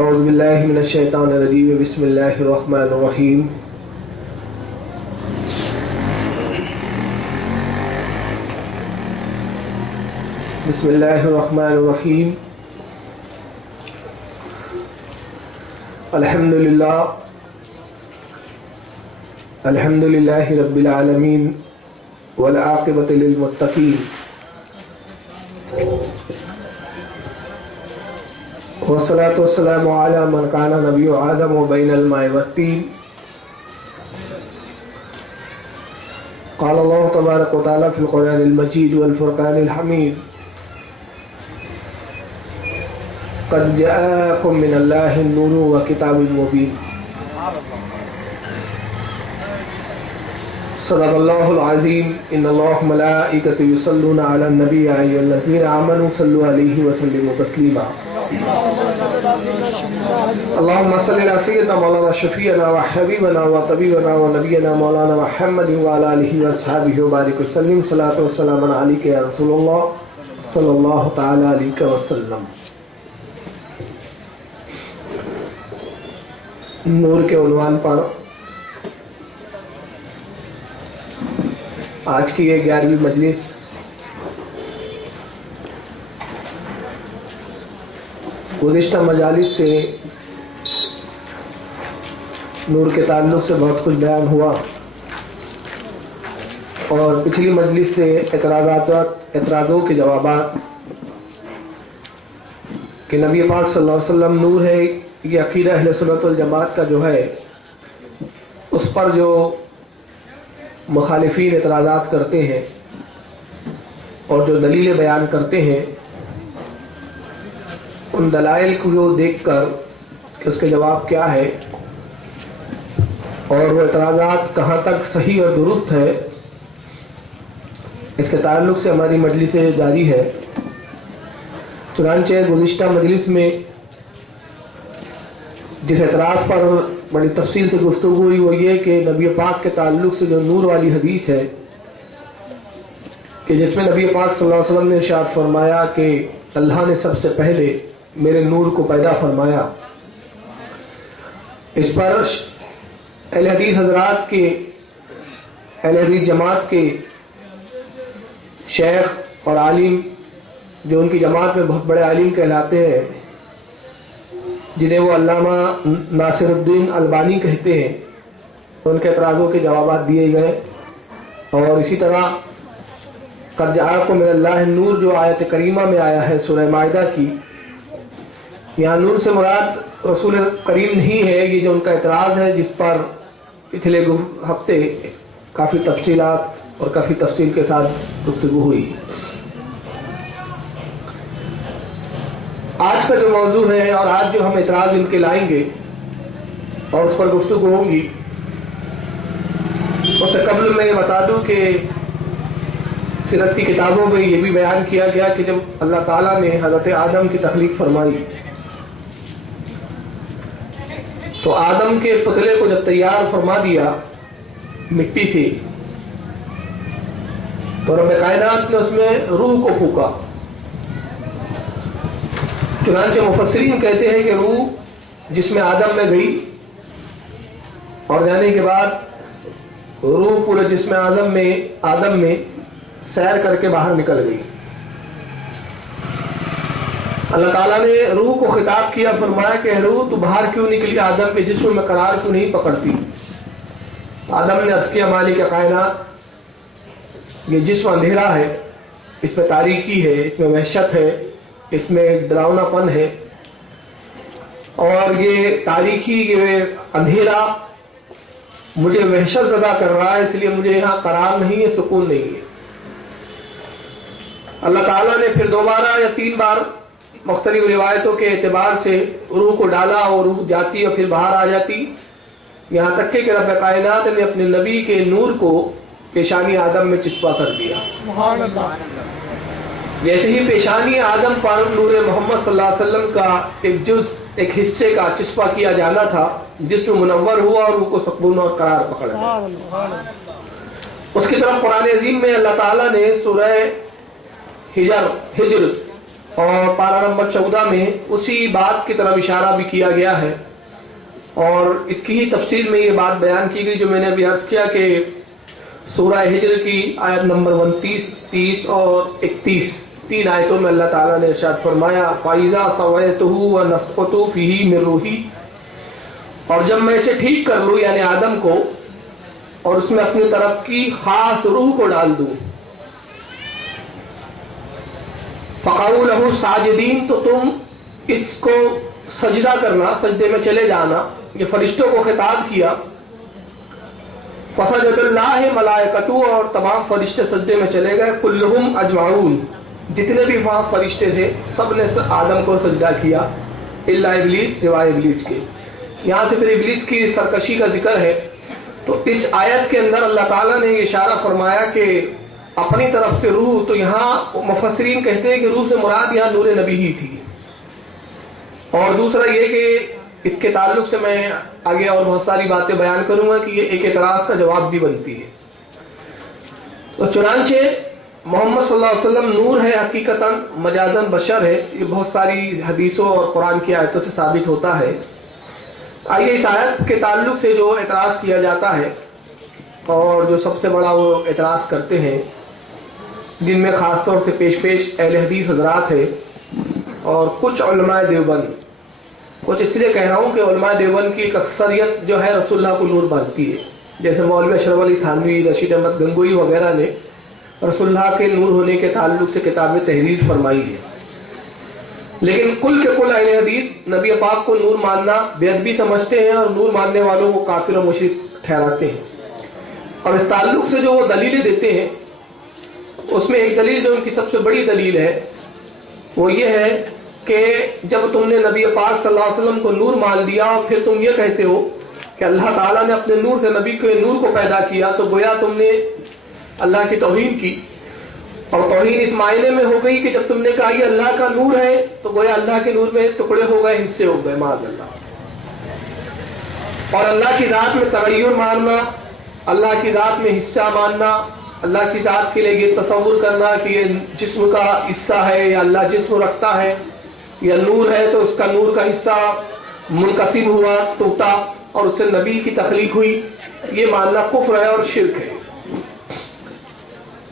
اعوذ باللہ من الشیطان الرجیم بسم اللہ الرحمن الرحیم بسم اللہ الرحمن الرحیم الحمد للہ رب العالمین والعاقبۃ للمتقین والصلاة والسلام على من كان نبي آدم بين الماء والطين قال الله تبارك وتعالى في القرآن المجيد والفرقان الحميد قد جاءكم من الله النور وكتاب مبين صدق الله العظيم إن الله وملائكته يصلون على النبي يا أيها الذين آمنوا صلوا عليه وسلموا تسليما اللهم صل على سيدنا مولانا شفيعنا وحبيبنا وطبيبنا ونبينا مولانا محمد وعلى آله وأصحابه وبارك وسلم صلاة والسلام عليك يا رسول الله صلى الله تعالى عليك وسلم. نور کے عنوان پر آج کی یہ 11ویں مجلس گزشتہ مجالس سے نور کے تعلق سے بہت کچھ بیان ہوا اور پچھلی مجلس سے اعتراضوں کے جوابات کہ نبی پاک صلی اللہ علیہ وسلم نور ہے، یہ عقیدہ اہل سنت والجماعت کا جو ہے اس پر جو مخالفین اعتراضات کرتے ہیں اور جو دلیلیں بیان کرتے ہیں ان دلائل کو دیکھ کر کہ اس کے جواب کیا ہے اور وہ اعتراضات کہاں تک صحیح اور درست ہے، اس کے تعلق سے ہماری مجلس جاری ہے. چنانچہ گزشتہ مجلس میں جس اعتراض پر بڑی تفصیل سے گفتگو ہوئی وہ یہ کہ نبی پاک کے تعلق سے جو نور والی حدیث ہے کہ جس میں نبی پاک صلی اللہ علیہ وسلم نے ارشاد فرمایا کہ اللہ نے سب سے پہلے میرے نور کو پیدا فرمایا، اس پر اہل حدیث حضرات کے اہل حدیث جماعت کے شیخ اور عالم جو ان کی جماعت میں بہت بڑے عالم کہلاتے ہیں جنہیں وہ علامہ ناصر الدین البانی کہتے ہیں، ان کے اعتراضوں کے جوابات دیے گئے. اور اسی طرح قد جاءکم من اللہ النور جو آیت کریمہ میں آیا ہے سورہ مائدہ کی، یہاں نور سے مراد رسول کریم نہیں ہے، یہ جو ان کا اعتراض ہے جس پر پچھلے ہفتے کافی تفصیلات اور کافی تفصیل کے ساتھ گفتگو ہوئی. آج کا جو موضوع ہے اور آج جو ہم اعتراض ان کے لائیں گے اور اس پر گفتگو ہوگی، اس سے قبل میں یہ بتا دوں کہ سیرت کی کتابوں میں یہ بھی بیان کیا گیا کہ جب اللہ تعالیٰ نے حضرت آدم کی تخلیق فرمائی تو آدم کے پتلے کو جب تیار فرما دیا مٹی سے تو رب کائنات نے اس میں روح کو پھونکا. چنانچہ مفسرین کہتے ہیں کہ روح جسم آدم میں گئی اور جانے کے بعد روح پورے جسم آدم میں سیر کر کے باہر نکل گئی. اللہ تعالیٰ نے روح کو خطاب کیا، فرمایا کہ روح تو باہر کیوں نکلی، آدم کے جسم میں قرار کیوں نہیں پکڑتی. آدم نے عرض کیا مالک کائنات یہ جسم اندھیرا ہے، اس میں تاریکی ہے، اس میں وحشت ہے، اس میں ڈراؤنا پن ہے، اور یہ تاریکی یہ اندھیرا مجھے وحشت زدہ کر رہا ہے، اس لیے مجھے یہاں قرار نہیں ہے، سکون نہیں ہے. اللہ تعالیٰ نے پھر 2 بار یا 3 بار مختلف روایتوں کے اعتبار سے روح کو ڈالا اور روح جاتی اور پھر باہر آ جاتی، یہاں تک کہ رب کائنات نے اپنے نبی کے نور کو پیشانی آدم میں چسپا کر دیا. جیسے ہی پیشانی آدم پر نور محمد صلی اللہ علیہ وسلم کا ایک حصے کا چسپا کیا جانا تھا، جسم منور ہوا اور روح کو سکون اور قرار پکڑ گیا. اس کی طرف قرآن عظیم میں اللہ تعالیٰ نے سورہ ہجر اور پارہ نمبر 14 میں اسی بات کی طرف اشارہ بھی کیا گیا ہے، اور اس کی ہی تفصیل میں یہ بات بیان کی گئی جو میں نے ابھی عرض کیا کہ سورہ ہجر کی آیت نمبر 29، 30 اور 31 تین آیتوں میں اللہ تعالیٰ نے ارشاد فرمایا فَإِذَا سَوَيْتُهُ وَنَفْخُتُ فِيهِ مِن رُوحِي، اور جب میں اسے ٹھیک کر لوں یعنی آدم کو، اور اس میں اپنی طرف کی خاص روح کو ڈال دوں، فَقَعُوا لَهُ سَاجِدِينَ، تو تم اس کو سجدہ کرنا، سجدے میں چلے جانا۔ یہ فرشتوں کو خطاب کیا، فَسَجَدَ اللَّهُ مَلَائِكَتُهُ، اور تمام فرشتے سجدے میں چلے گئے، كُلُّهُمْ أَجْمَعُونَ، جتنے بھی وہاں فرشتے تھے سب نے آدم کو سجدہ کیا، الا ابلیس، سوائے ابلیس کے۔ یہاں سے پھر ابلیس کی سرکشی کا ذکر ہے۔ تو اس آیت کے اندر اللہ تعالیٰ نے یہ اشارہ فرمایا کہ اپنی طرف سے روح، تو یہاں مفسرین کہتے ہیں کہ روح سے مراد یہاں نور نبی ہی تھی، اور دوسرا یہ کہ اس کے تعلق سے میں آگے اور بہت ساری باتیں بیان کروں گا کہ یہ ایک اعتراض کا جواب بھی بنتی ہے۔ تو چنانچہ محمد صلی اللہ علیہ وسلم نور ہے، حقیقتاً مجازاً بشر ہے، یہ بہت ساری حدیثوں اور قرآن کی آیتوں سے ثابت ہوتا ہے۔ آئیے اس آیت کے تعلق سے جو اعتراض کیا جاتا ہے، اور جو سب سے بڑا وہ اعتراض کرتے ہیں، جن میں خاص طور سے پیش اہل حدیث حضرات ہیں اور کچھ علماء دیوبند، کچھ اس لیے کہہ رہا ہوں کہ علماء دیوبند کی ایک اکثریت جو ہے رسول اللہ کو نور مانتی ہے، جیسے مولوی اشرف علی تھانوی، رشید احمد گنگوئی وغیرہ نے رسول اللہ کے نور ہونے کے تعلق سے کتابیں تحریر فرمائی ہے۔ لیکن کل کے کل اہل حدیث نبی پاک کو نور ماننا بے ادبی سمجھتے ہیں، اور نور ماننے والوں کو کافر و مشرک ٹھہراتے ہیں۔ اور اس تعلق سے جو وہ دلیلیں دیتے ہیں، اس میں ایک دلیل جو ان کی سب سے بڑی دلیل ہے وہ یہ ہے کہ جب تم نے نبی پاک صلی اللہ علیہ وسلم کو نور مان لیا اور پھر تم یہ کہتے ہو کہ اللہ تعالیٰ نے اپنے نور سے نبی کے نور کو پیدا کیا، تو گویا تم نے اللہ کی توہین کی، اور توہین اس معنی میں ہو گئی کہ جب تم نے کہا یہ اللہ کا نور ہے تو گویا اللہ کے نور میں ٹکڑے ہو گئے، حصے ہو گئے، معاذ اللہ۔ اور اللہ کی ذات میں تغیر ماننا، اللہ کی ذات میں حصہ ماننا، اللہ کی ذات کے لیے یہ تصور کرنا کہ یہ جسم کا حصہ ہے یا اللہ جسم رکھتا ہے یا نور ہے تو اس کا نور کا حصہ منقسم ہوا، ٹوٹا، اور اس سے نبی کی تخلیق ہوئی، یہ ماننا کفر ہے اور شرک ہے۔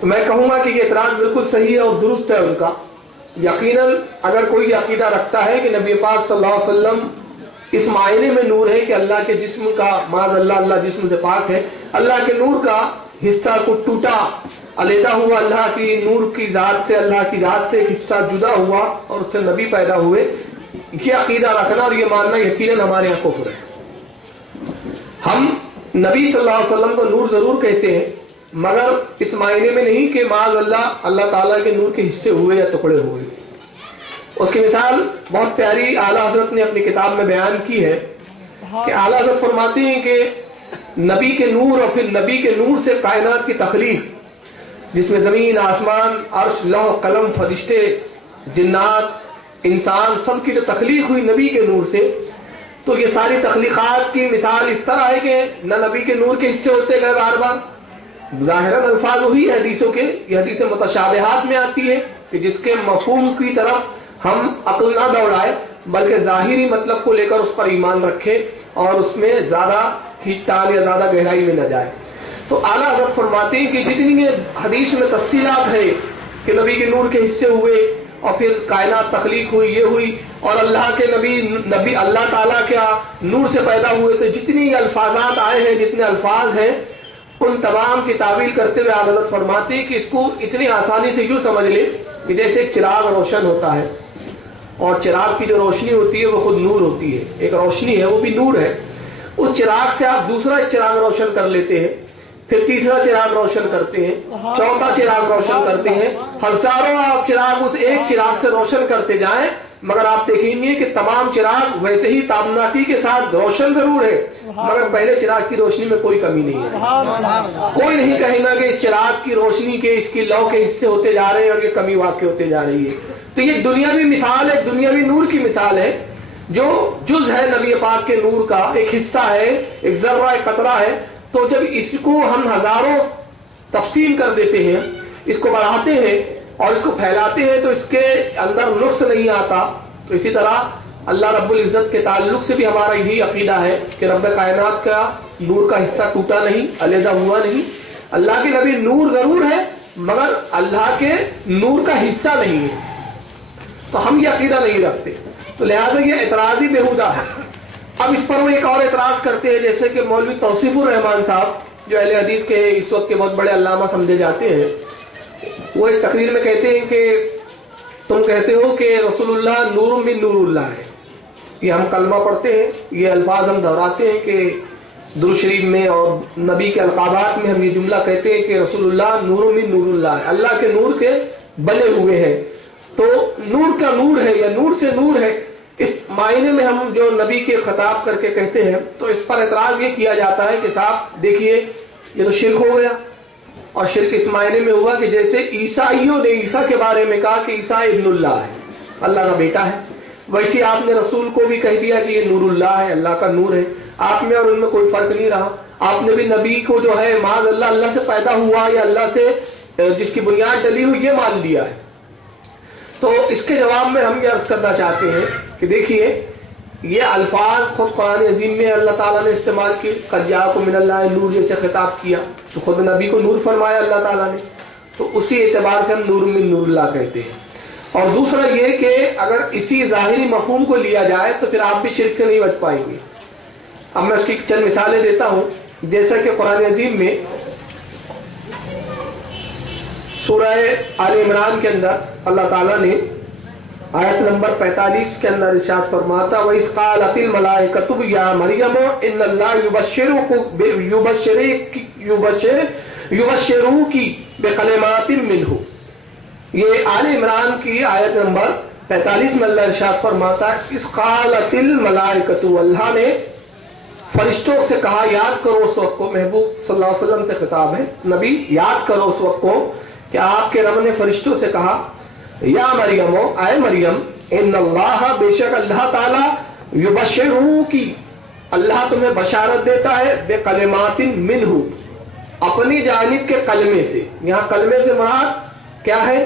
تو میں کہوں گا کہ یہ اعتراض بالکل صحیح ہے اور درست ہے ان کا۔ یقیناً اگر کوئی عقیدہ رکھتا ہے کہ نبی پاک صلی اللہ علیہ وسلم اس معنی میں نور ہے کہ اللہ کے جسم کا، معاذ اللہ، اللہ جسم سے پاک ہے، اللہ کے نور کا حصہ کو ٹوٹا، علیحدہ ہوا، اللہ کی نور کی ذات سے، اللہ کی ذات سے ایک حصہ جدا ہوا اور اس سے نبی پیدا ہوئے، یہ عقیدہ رکھنا اور یہ ماننا یقیناً ہمارے یہاں کفر ہے۔ ہم نبی صلی اللہ علیہ وسلم کو نور ضرور کہتے ہیں، مگر اس معنی میں نہیں کہ معاذ اللہ اللہ تعالیٰ کے نور کے حصے ہوئے یا ٹکڑے ہوئے۔ اس کی مثال بہت پیاری اعلیٰ حضرت نے اپنی کتاب میں بیان کی ہے کہ اعلیٰ حضرت فرماتے ہیں کہ نبی کے نور اور پھر نبی کے نور سے کائنات کی تخلیق، جس میں زمین، آسمان، عرش، لوح، قلم، فرشتے، جنات، انسان، سب کی جو تخلیق ہوئی نبی کے نور سے، تو یہ ساری تخلیقات کی مثال اس طرح ہے کہ نہ نبی کے نور کے حصے ہوتے گئے بار بار، ظاہراً الفاظ وہی حدیثوں کے، یہ حدیث متشابہات میں آتی ہے کہ جس کے مفہوم کی طرف ہم عقل نہ دوڑائے بلکہ ظاہری مطلب کو لے کر اس پر ایمان رکھے اور اس میں زیادہ کھینچتان یا زیادہ گہرائی میں نہ جائے۔ تو اعلیٰ حضرت فرماتے ہیں کہ جتنی یہ حدیث میں تفصیلات ہے کہ نبی کے نور کے حصے ہوئے اور پھر کائنات تخلیق ہوئی، یہ ہوئی، اور اللہ کے نبی اللہ تعالیٰ کیا نور سے پیدا ہوئے، تو جتنی الفاظات آئے ہیں، جتنے الفاظ ہیں، ان تمام کی تعویل کرتے ہوئے اعلیٰ حضرت فرماتے ہیں کہ اس کو اتنی آسانی سے یوں سمجھ لے کہ جیسے ایک چراغ روشن ہوتا ہے، اور چراغ کی جو روشنی ہوتی ہے وہ خود نور ہوتی ہے، ایک روشنی ہے وہ بھی نور ہے، اس چراغ سے آپ دوسرا چراغ روشن کر لیتے ہیں، پھر تیسرا چراغ روشن کرتے ہیں، چوتھا چراغ روشن کرتے ہیں، ہزاروں آپ چراغ اس ایک چراغ سے روشن کرتے جائیں، مگر آپ دیکھیں گے کہ تمام چراغ ویسے ہی تابناکی کے ساتھ روشن ضرور ہے، مگر پہلے چراغ کی روشنی میں کوئی کمی نہیں ہے۔ کوئی نہیں کہے گا کہ اس چراغ کی روشنی کے، اس کی لو کے حصے ہوتے جا رہے ہیں اور یہ کمی واقع ہوتے جا رہی ہے۔ تو یہ دنیاوی مثال ہے، دنیاوی نور کی مثال ہے، جو جز ہے نبی پاک کے نور کا، ایک حصہ ہے، ایک ذرہ، ایک قطرہ ہے۔ تو جب اس کو ہم ہزاروں تقسیم کر دیتے ہیں، اس کو بڑھاتے ہیں، اور اس کو پھیلاتے ہیں تو اس کے اندر نقص نہیں آتا. تو اسی طرح اللہ رب العزت کے تعلق سے بھی ہمارا یہی عقیدہ ہے کہ رب کائنات کا نور کا حصہ ٹوٹا نہیں، علیحدہ ہوا نہیں. اللہ کے نبی نور ضرور ہے مگر اللہ کے نور کا حصہ نہیں ہے، تو ہم یہ عقیدہ نہیں رکھتے، تو لہذا یہ اعتراض ہی بیہودہ ہے. اب اس پر وہ ایک اور اعتراض کرتے ہیں، جیسے کہ مولوی توصیف الرحمان صاحب جو اہل حدیث کے اس وقت کے بہت بڑے علامہ سمجھے جاتے ہیں، وہ ایک تقریر میں کہتے ہیں کہ تم کہتے ہو کہ رسول اللہ نور من نور اللہ ہے. یہ ہم کلمہ پڑھتے ہیں، یہ الفاظ ہم دہراتے ہیں کہ درود شریف میں اور نبی کے القابات میں ہم یہ جملہ کہتے ہیں کہ رسول اللہ نور من نور اللہ ہے، اللہ کے نور کے بنے ہوئے ہیں. تو نور کا نور ہے یا نور سے نور ہے، اس معنی میں ہم جو نبی کے خطاب کر کے کہتے ہیں، تو اس پر اعتراض یہ کیا جاتا ہے کہ صاحب دیکھیے یہ تو شرک ہو گیا. اور شرک اس معنی میں ہوا کہ جیسے عیسائیوں نے عیسیٰ کے بارے میں کہا کہ عیسیٰ ابن اللہ ہے، اللہ کا بیٹا ہے، ویسے آپ نے رسول کو بھی کہہ دیا کہ یہ نور اللہ ہے، اللہ کا نور ہے. آپ میں اور ان میں کوئی فرق نہیں رہا. آپ نے بھی نبی کو جو ہے معاذ اللہ سے پیدا ہوا یا اللہ سے جس کی بنیاد ڈلی ہوئی یہ مان لیا ہے. تو اس کے جواب میں ہم یہ عرض کرنا چاہتے ہیں کہ دیکھیے یہ الفاظ خود قرآن عظیم میں اللہ تعالیٰ نے استعمال کی، قد جاءکم من اللہ نور جیسے خطاب کیا تو خود نبی کو نور فرمایا اللہ تعالیٰ نے، تو اسی اعتبار سے ہم نور من نور اللہ کہتے ہیں. اور دوسرا یہ کہ اگر اسی ظاہری مفہوم کو لیا جائے تو پھر آپ بھی شرک سے نہیں بچ پائیں گے. اب میں اس کی چند مثالیں دیتا ہوں. جیسا کہ قرآن عظیم میں سورہ آل عمران کے اندر اللہ تعالیٰ نے آیت نمبر 45 کے اندر ارشاد فرماتا وَإِذْ قَالَتِ الْمَلَائِكَةُ يَا مَرْيَمُ إِنَّ اللَّهَ يُبَشِّرُكِ بِكَلِمَاتٍ مِّنْهُ. یہ آل عمران کی آیت نمبر 45 میں اللہ ارشاد فرماتا ہے اِذْ قَالَتِ الْمَلَائِكَةُ، اللہ نے فرشتوں سے کہا، یاد کرو اس وقت کو، محبوب صلی اللہ علیہ وسلم سے خطاب ہے، نبی یاد کرو اس وقت کو کہ آپ کے رب نے فرشتوں سے کہا یا مریم، اے مریم، ان اللہ، بے شک اللہ تعالی، یبشروکی، اللہ تمہیں بشارت دیتا ہے، بے کلمات منہ، اپنی جانب کے کلمے سے. یہاں کلمے سے مراد کیا ہے؟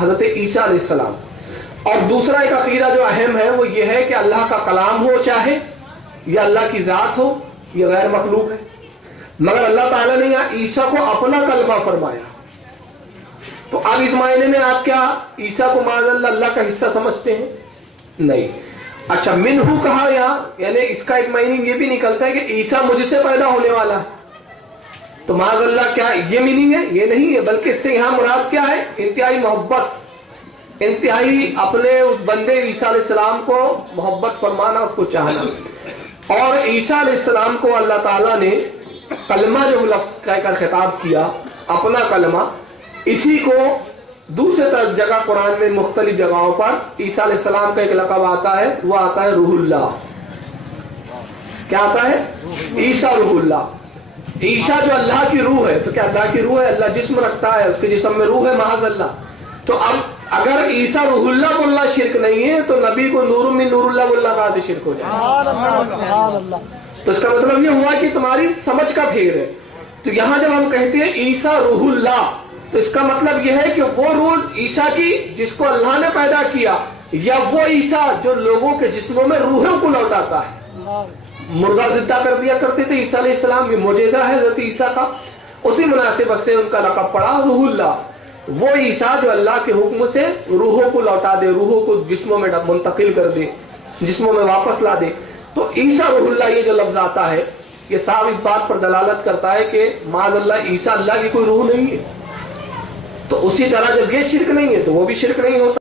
حضرت عیسیٰ علیہ السلام. اور دوسرا ایک عقیدہ جو اہم ہے وہ یہ ہے کہ اللہ کا کلام ہو چاہے یا اللہ کی ذات ہو، یہ غیر مخلوق ہے، مگر اللہ تعالیٰ نے یہاں عیسیٰ کو اپنا کلمہ فرمایا. تو اب اس معنی میں آپ کیا عیسیٰ کو معاذ اللہ کا حصہ سمجھتے ہیں؟ نہیں. اچھا، منہو کہا یہاں، یعنی اس کا ایک معنی یہ بھی نکلتا ہے کہ عیسیٰ مجھ سے پیدا ہونے والا ہے، تو معاذ اللہ کیا یہ میننگ ہے؟ یہ نہیں ہے، بلکہ اس سے یہاں مراد کیا ہے؟ انتہائی محبت، انتہائی اپنے اس بندے عیسیٰ علیہ السلام کو محبت فرمانا، اس کو چاہنا. اور عیسیٰ علیہ السلام کو اللہ تعالیٰ نے کلمہ جو لفظ کہہ کر خطاب کیا، اپنا کلمہ، اسی کو دوسرے جگہ قرآن میں مختلف جگہوں پر عیسیٰ علیہ السلام کا ایک لقب آتا ہے، وہ آتا ہے روح اللہ. کیا آتا ہے؟ عیسیٰ روح اللہ. عیسیٰ جو اللہ کی روح ہے، تو کیا اللہ کی روح ہے؟ اللہ جسم رکھتا ہے، اس کے جسم میں روح ہے معاذ اللہ. تو اب اگر عیسیٰ روح اللہ بولنا شرک نہیں ہے تو نبی کو نور من نور اللہ بولنا کہاں سے شرک ہو جائے؟ تو اس کا مطلب یہ ہوا کہ تمہاری سمجھ کا پھیر ہے. تو یہاں جب ہم کہتے ہیں عیسیٰ روح اللہ، تو اس کا مطلب یہ ہے کہ وہ روح عیسیٰ کی جس کو اللہ نے پیدا کیا، یا وہ عیسیٰ جو لوگوں کے جسموں میں روحوں کو لوٹاتا ہے. مردہ زندہ کر دیا کرتے تھے عیسیٰ علیہ السلام، یہ معجزہ ہے حضرت عیسیٰ کا، اسی مناسبت سے ان کا لقب پڑا روح اللہ. وہ عیسیٰ جو اللہ کے حکم سے روحوں کو لوٹا دے، روحوں کو جسموں میں منتقل کر دے، جسموں میں واپس لا دے. تو عیسیٰ روح اللہ یہ جو لفظ آتا ہے یہ صاحب اس بات پر دلالت کرتا ہے کہ معاذ اللہ عیسیٰ اللہ کی کوئی روح نہیں ہے. تو اسی طرح جب یہ شرک نہیں ہے تو وہ بھی شرک نہیں ہوتا.